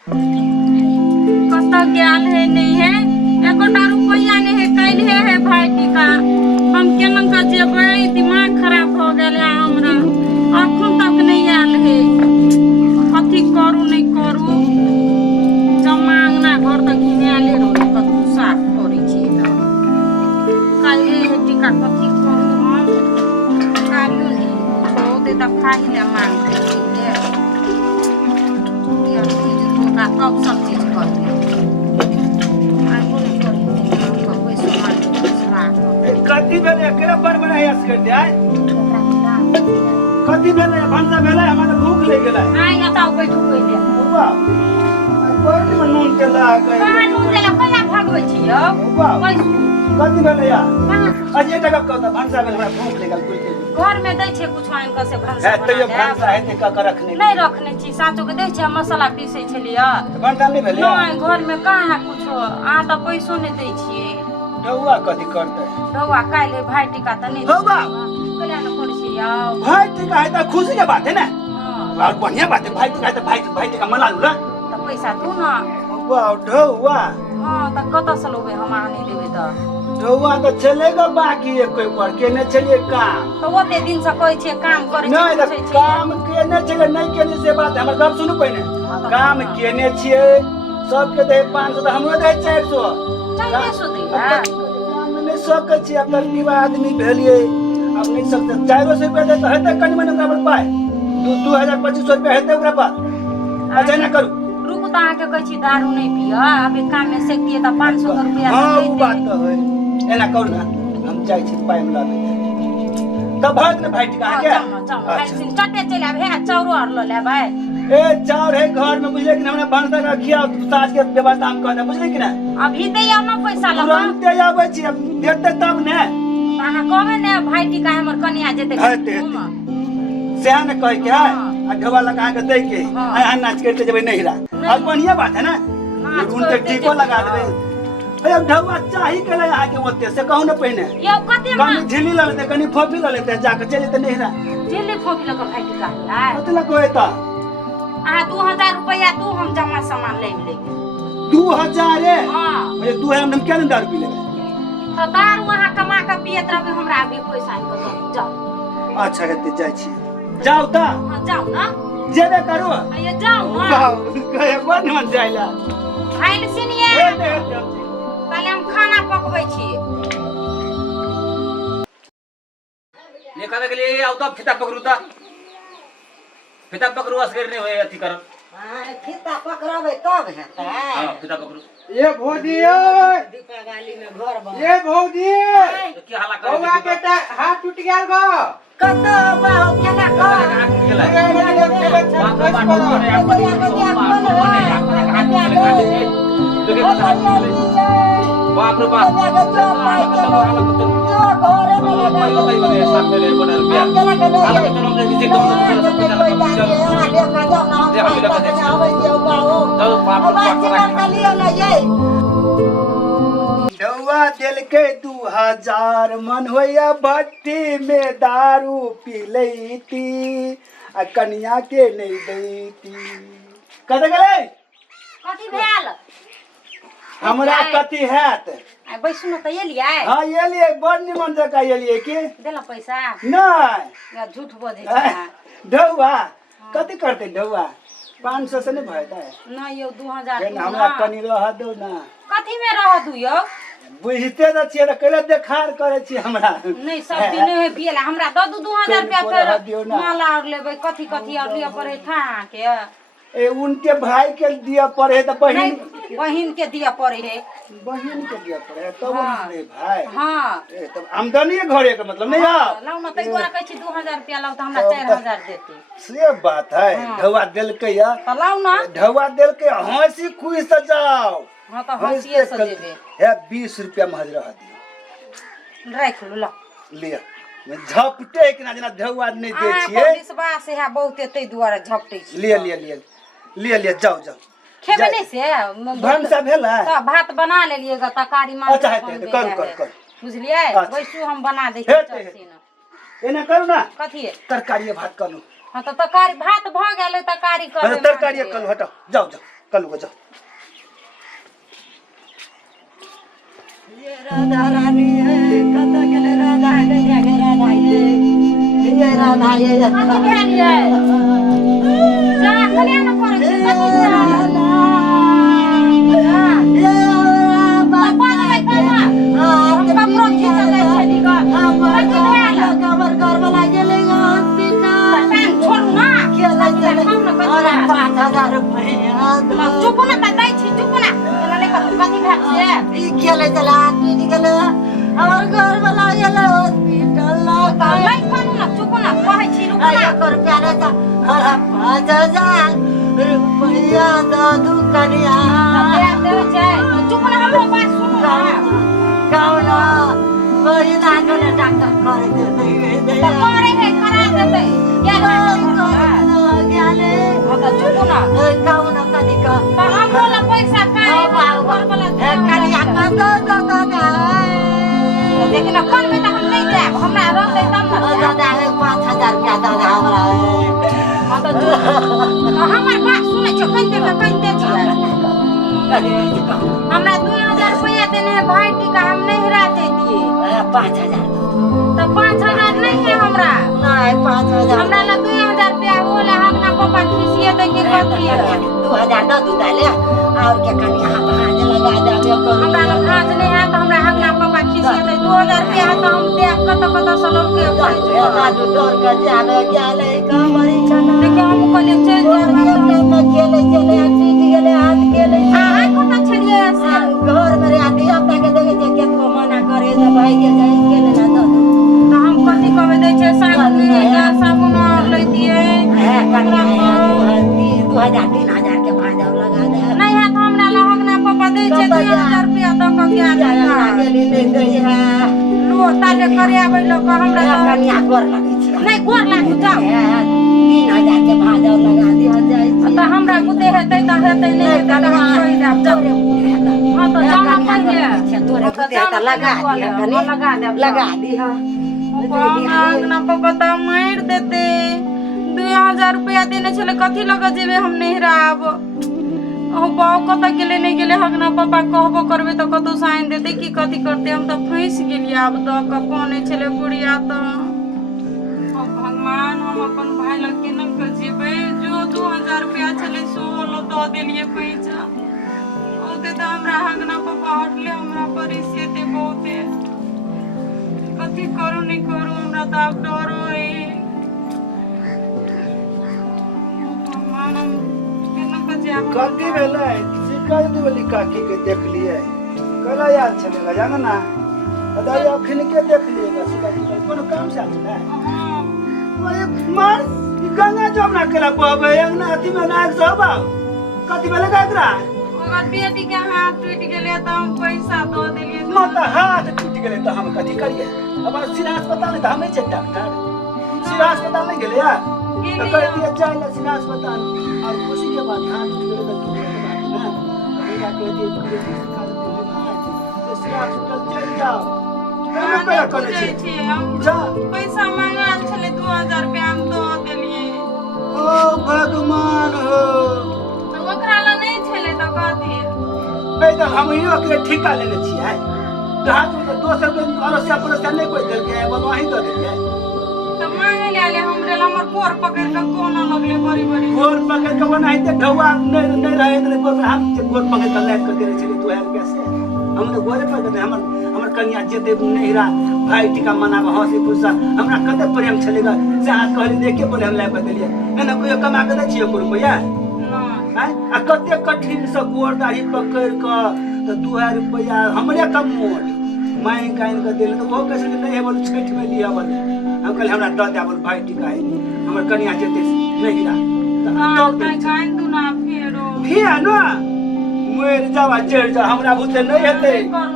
कत ज्ञान है नहीं है एकोटा रुपया नहीं है कैल है भाई टीका हम केना का जेबै दिमाग खराब हो गेल है हमरा अखन तक नहीं आयल है कथी करू नहीं करू जमा अंगना घर तक घिनाले रहे कतू साफ करै छी कैल है टीका कथी करू हम कारियो नहीं छोड़े त खाई ले मांग तब सब चीज करते कथी भेलै केरा बड़ बनायस कर दे आय कथी भेलै भंसा भेलै हमरा भूख लग गेलै आय बताओ बैठू पहिले बौआ कोन में नून के ला के कहां नून देला कहिया भगबै छी यौ बौआ कथी भेलै या कहां अजे टका कहता भंसा भेलै हमरा भूख लग गेल घर में दै छै कुछ आन के से भंसा है तैयो भंसा है त का रखने नहीं रखने छी साचो के दै छै मसाला पीसै छलिया भंसा नहीं भेलै नहीं घर में कहां कुछो आ त पैसो नहीं दै छियै डौआ कथी करतै डौआ काल्हि भाई टीका त नहीं डौआ कल्या न करै छी यौ भाई टीका है त खुशी के बात है ना और बढ़िया बात है भाई टीका है त भाई टीका मना लू ना त पैसा तू न वाह डौआ हां त कत से लोबे हम आ नहीं देबे त डौआ तो चलेगा बाकी है कोई पर केने चलिए काम तो ओते दिन से कहै छै काम करे छै नहीं पूछै छै काम केने चले नहीं केने से बात है हमर गप सुनू पहिने काम केने छिए सबके दे 500 त हमरो दे 400 चाहिए सो दैया काम नहीं सकै छी अब तक विवाह आदमी भेलिए अब नहीं सकते 400 रुपया दे त हेते कनि मने ओकरा पर पाए 2000 2500 रुपया हेते ओकरा पास अच्छा ना करू रुक त आके कहै छी दारू नहीं पिया अबे काम में से दिए त 500 रुपया हां वो बात तो है एना करू ना हम जाय छी पाई में लाबे तब भाग न भाई टिका के अच्छा चटे चले आबे है चाउरो हर ल ले भाई ए चाउर है घर में बुझले कि हमरा भंसा का खिया सास के व्यवस्था हम कहना बुझले कि ना अभी दैया न पैसा लगा तुरंत दे आबै छी अब देते तब ने अहाँ कहबे ने भाई टिका हमर कनिया जेते से न कह के आ ढवा लगा के दे के आ नाच करते जेबे नहिरा और बढ़िया बात है ना उन पे टीको लगा देबे ए ढवा चाही के ले आके ओते से कहू न पहिने यो कते कनी झिली ल लेते कनी फोफी ल लेते जाके चले ते नहिरा झिली फोफी लगा भाई टिका है कते ल कोई त आ 2000 रुपया तू हम जमा सामान ले ले 2000 है हां ये 2000 हम क्या दारू पी लेबे तो दारू वहां कमा के पियत रहबे हमरा अभी पैसा नहीं को जाओ अच्छा हेते जाय छी जाओ ता हां जाओ ना जेबे करू ये जाओ ना कहे कोन मन जाइला खाइल सिनिए पहले हम खाना पकबै छी ये खाने के लिए आओ तो फिता पकड़ू ता फिता पकड़ू असगर नहीं होए अथी कर हां फिता पकड़बै तब हेतै हां फिता पकड़ू ये भौजी दीपावली में घर बन ये भौजी तो क्या हाला कर बौआ बेटा हाथ टूट गेल गो कत बा केना कर हाथ टूट गेला बाप रे बाप ढौआ दिल के 2000 मन होया भट्टी में दारू पी लेती आ कन्या के नहीं देती कत गेलै कथि भेल हमरा कथी हैत आ बैसु न त एलियै हां एलियै बड़ निमन जका एलियै की देला पैसा नहीं या झूठ बजै छै ढौआ कथी करते ढौआ 500 से नहीं भैतै न यो 2000 हमरा कनी रह दो ना कथि में रह दू यो बुझते न छियै त कैला देखार करे छी हमरा नहीं सब दिन है पियला हमरा द दू 2000 रुपया फिर माला और लेबै कथि कथि और लिया पड़े था के ए उनके भाई के दिया पड़े त बहिन बहिन के दिया पड़े है बहिन के दिया पड़े तब रे भाई हां ए तब आमदनी घरे के मतलब नहीं आ लाउ न तै गोरा कहै छी 2000 रुपया लाउ त हमरा 4000 देते से बात है ढौआ देल के या त लाउ न ढौआ देल के हंसी खुश से जाओ हां त हंसिए से देबे है 20 रुपया महज रह दियो राख लो ला ले मैं झपटे के ना जना ढौआ नहीं दे छिए विश्वास है बहुत एते दुआरे झपटे छी ले जाओ खेबे नहीं से भंसा भेला त भात बना लेलिएगा तरकारी मां अच्छा कर बुझलिए वैसु हम बना दै छी चटनी न एना करू ना कथि तरकारी भात करू हां त तरकारी भात भ गेलै तरकारी कर तरकारी करू हटाओ जाओ कल को जाओ। ये राधा रानी है कता के राधा है जगह राधा ये राधा ये कथी भेल ये जा कलिया न करे छै कथी भेल ये बाबा रे बाबा हम कपड़ो खींच ले छै दी कथी भेल कवर कर वाला गेले हॉस्पिटल टाइम छोड़ ना खेला चले हम न अरे कथी 5000 रुपया चुप ना दै छी चुप ना एना ले कथी भेल छै ई खेले चला टूट गेले हमर घर वाला गेले हॉस्पिटल लै कानू ना चुप ना कहै छी रुक ना 1 रुपया रे त हमरा 5000 रुपया दादू कनिया दे छै चुप ना हमरो बात सुनू ना गाउना बड़ी नागले डॉक्टर करे दे त करे है करा देते क्या गेले त चुप ना गाउना कदी का त हमरो ला पैसा काहे घर वाला कनिया का लेकिन कल में त हम नहीं देब हमरा रंग दे तब ना दादा 5000 रुपया दादा हमरा हां त हमर बात सुनै छ कहि दे छी हमरा 2000 रुपया देने है भाई टीका हम नहीं हरा देती 5000 तो 5000 नहीं है हमरा नहीं 5000 हमरा ला 2000 रुपया होला हम ना पापा खिसिए दे के कथी 2000 दे दू डाले और के कनिया भाज लगा देबे हमरा ला भाज नहीं है तो हमरा हगना पापा खिसिए दे 2000 रुपया तो हम देख कत से लोग के दादू डर के जावे गेले कमरी छना देखिए हम कहले चल में गेले गेले टूट गेले हाथ गेले आ कोना छलिए से घर में आती अपना के देखे जे के तो मना करे जे भाई के जाई गेले ना दादू तो हम कथी कहबे दे छै साबुन या साबुन लैतिए कनिया 2000 3000 के भाज लगा दे नहीं है तो हमरा ला हगना पापा दे छै 2000 रुपया तो क क्या जाएगा गेली ले गई है लो ताले करे आबै लो हमरा कनिया गोर लगे छी नहीं गोर लागू जाओ 3000 के भाज लगा दिया जाई तो हमरा गुदे हेतै त हेतै नहीं हेतै त हम कहि देब जाओ हां तो जाना पड़िए तोरे कुते त लगा दिया कनी लगा देब लगा दी हां ना पापा त मार देते 2000 रुपया देने छले कथी लगा जेबे हम नहीं रहब ओ बाऊ कत गेले नहीं गेले हगना पापा कहबो करबे तो कतो साइन देते की कथी करते हम तो फंस गेलिए अब तो कपने छले बुढ़िया तो भगवान हम अपन भाई लग के न कर जेबे जो 2000 रुपया छले सो लो दो देलिए पैसा ओते तो हमरा हगना पापा हटले हमरा परिस्थिति बहुते कथी करू नहीं करू हमरा तो अब डरो है भगवान केना के जाब कथी भेलै शिकायत वाली काकी के देख लिए कला याद चलेगा जाना ना दादा अखन के देख लिएगा शिकायत कोनो काम से आछे ना ओए मार ई गंगा जमुना केला बहबे अंगना अथी में नाक सब कथी भेलै एकरा ओकर बेटी के हाथ टूट गेले त हम पैसा दो देलिए माता हाथ टूट गेलै त हम कथी करिए अब सिरा अस्पताल में त हमें छै डॉक्टर सिरा अस्पताल नहीं गेले यार तो कह दिया जाए ना सिरा अस्पताल और खुशी के बाद हाथ टूट गेलै त टूट गेलै बात ना कहीं जा कह दिए पूरे सरकार बोले ना तो सिरा अस्पताल चल जाओ हम क्या करे छी जा पैसा मांगा छले 2000 रुपया हम दो देलिए ओ भगवान हो तो ओकरा ला नहीं छले त कथी पैदल हम ही ओकरे ठेका लेने छियै कहा तो दोसर के अरसिया पुरस्कार नहीं कोई देल के बोलो वही दे देलिए तो मांगे ले हमरे ला हमर कोर पकड़ के कोना लगले बड़ी बड़ी गोर पकड़ के बना है ढौआ नहीं रहे तो गोर हम गोर पकड़ के लाइक कर दे रहे 2000 रुपया से हम तो गोरे पकड़ दे हमर कन्या जेते नहिरा भाई टीका मनाबे हंसी पुसा हमरा कते प्रेम छलेगा से हाथ कहली देख के बोले हम लाइक कर देलिए एना कोई कमा के नहीं छिए को रुपया हैं आ कते कठिन से गोर दाढ़ी पकड़ के तो 2000 रुपया हमरे कम मोट माई काइन के देले तो वो कैसे नहीं है बोल छठ में लिया बोल हम कहले हमरा द दे बोल भाई टीका है हमर कन्या जेते नहिरा हां काइन तू ना फेरो ना मोर जावा चढ़ जा हमरा भूते नहीं हेते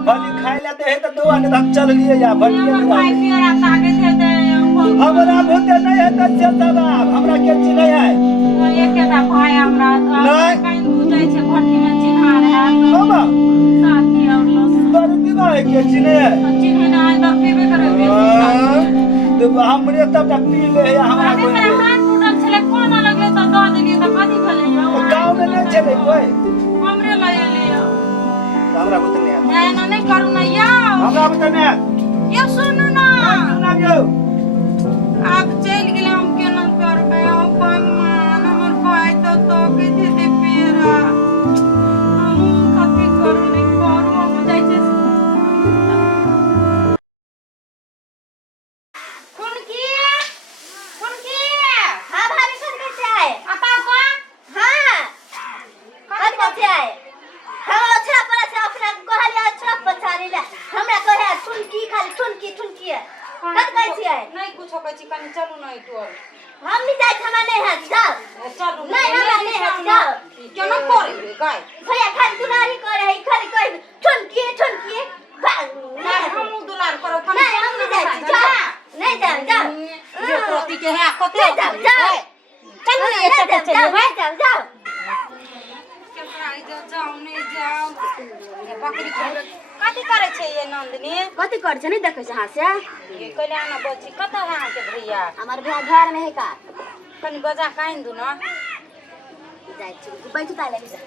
भली खाई लेते है तो दो आने हम चल लिए या भटिए में भाई पियरा ताके थे दे हमरा भूते नहीं हेते चल जावा हमरा के चिन्ह नहीं है एकेटा भाई हमरा नहीं। काइन तू जाय छे भट्टी में चिन्हा रहा बाबा साथी और लोग तोर विवाह के चिन्ह है चिन्हे ना है तो पीबे करे तो हमरे तब तक पी ले है हमरा अरे मेरा हाथ टूटल छले कोना लगले तो दो देलिए तो कथी भेलै गाँव गांव में नहीं चले कोई हमरे लाए लिया हमरा बुतने ना नहीं करू ना या हमरा बुतने ये सुनो ना सुना दियो आप चल गेले हम केना करबे अपन मान हमर भाई तो के दे पेरा हम कथि करू नहीं करू हम जाय छै खुनकी हाँ भाभी कौन कैसे आए आता को हाँ कौन कैसे आए हम अच्छा पर से अपना कहलिया अच्छा पछारी ले हमरा कहे खुनकी खाली खुनकी है कौन कैसे आए नहीं कुछ कहै छी कनी चलू ना इटो हम नहीं जाए हमरा नहीं है जाओ चलू नहीं हमरा नहीं है जाओ केना करे गाय भैया खाली दुलारी करे है खाली कह ठुनकी नहीं हम दुलार करो नहीं हम नहीं जाए जाओ नहीं जाओ जो प्रति के है कते जाओ चलू ना ये चक्कर चलिए भाई जाओ केकरा जाओ नहीं जाओ ये बकरी के कथि करे छै ये नंदिनी कथि कर छै नहीं देखै छै हां से ये कहले आना बची कत है के भैया हमर भैया घर में है का कनी बजा काइन दू ना जाय छी बैठू ता लगे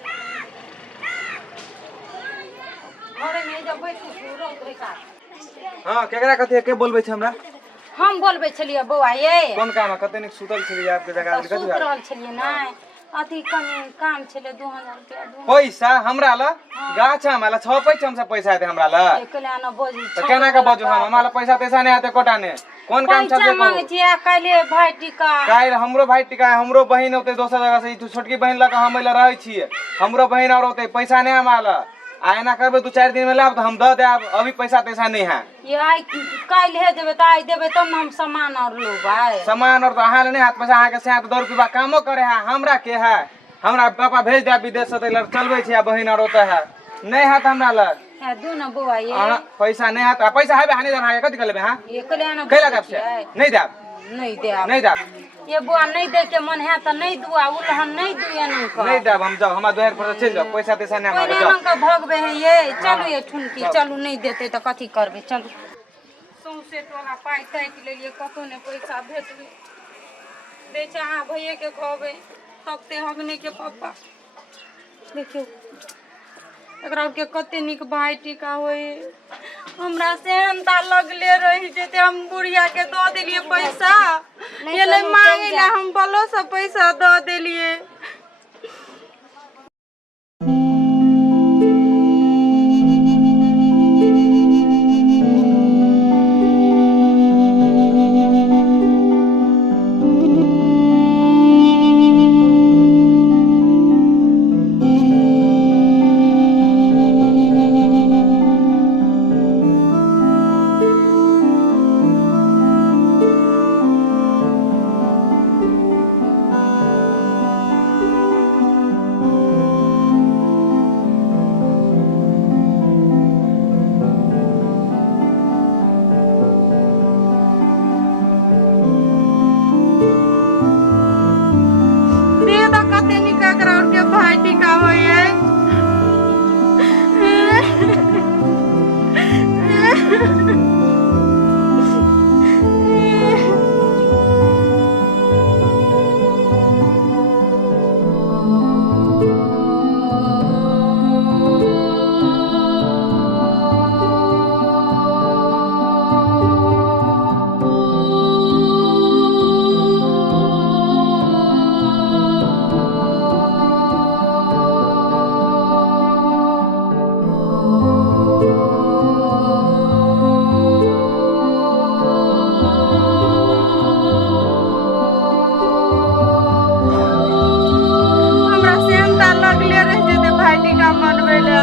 घरे में जब बैठू पूरा उतरे का हां केकरा कथि के बोलबै छै हमरा हम बोलबे छलिए बौआ ये कोन काम कते निक सुतल छलिए आपके जगह सुत कथि रहल छलिए ना अथी कनी काम छले 2000 रुपया पैसा हमरा ल गाछ हमरा छपै छै हमसे पैसा हेतै हमरा ल एकले आना बजी त केना के बजू हम हमरा पैसा तैसा नहीं आते कोटा ने कोन काम पैसा छपे मांगे छिए काले भाई टिका काल हमरो भाई टिका है हमरो बहिन होते दोसर जगह से ई छोटकी बहिन ल हम ल रहै छिए हमरो बहिन और होते पैसा नहीं हमरा ल आयना करबे 2-4 दिन में लाब तो हम द देब अभी पैसा तैसा नहीं है ये आई काल हे देबे त आई देबे तब हम सामान और लो भाई सामान और तो अहाँ नहीं हाथ पैसा अहाँ के साथ 10 रुपया कामो करे है हमरा के है हमरा पापा भेज दे विदेश से तैलर चलबे छै बहिन और होता है नहीं हाथ हमरा ल है दू ना बौआ ये पैसा नहीं हाथ पैसा है हानि देना है कथि कर लेबे हां एकले आना कैला देब से नहीं देब नहीं दे नहीं देब ये बुआ नहीं दे के मन है त नहीं दुआ उलहन नहीं दुए नहीं कर नहीं देब हम जाओ हमरा दोहर पर चल जाओ पैसा तैसा नहीं कोई मांगे नहीं जाओ हमका भगबे है ये चलू ये ठुनकी चलू नहीं देते त कथि करबे चलू सौसे टोला पाई ताक लेलिए कतो ने पैसा भेटबे बेचा हां भैये के कहबे तब ते हगने के पापा देखियो एकरा के कते निक भाई टिका होए हमरा सेहनता लगले रही जेते हम बुढ़िया के द देलिए पैसा ये ले मांगे ले हम बलो से पैसा द देलिए लगले रह जेते भाई टीका मनबे ले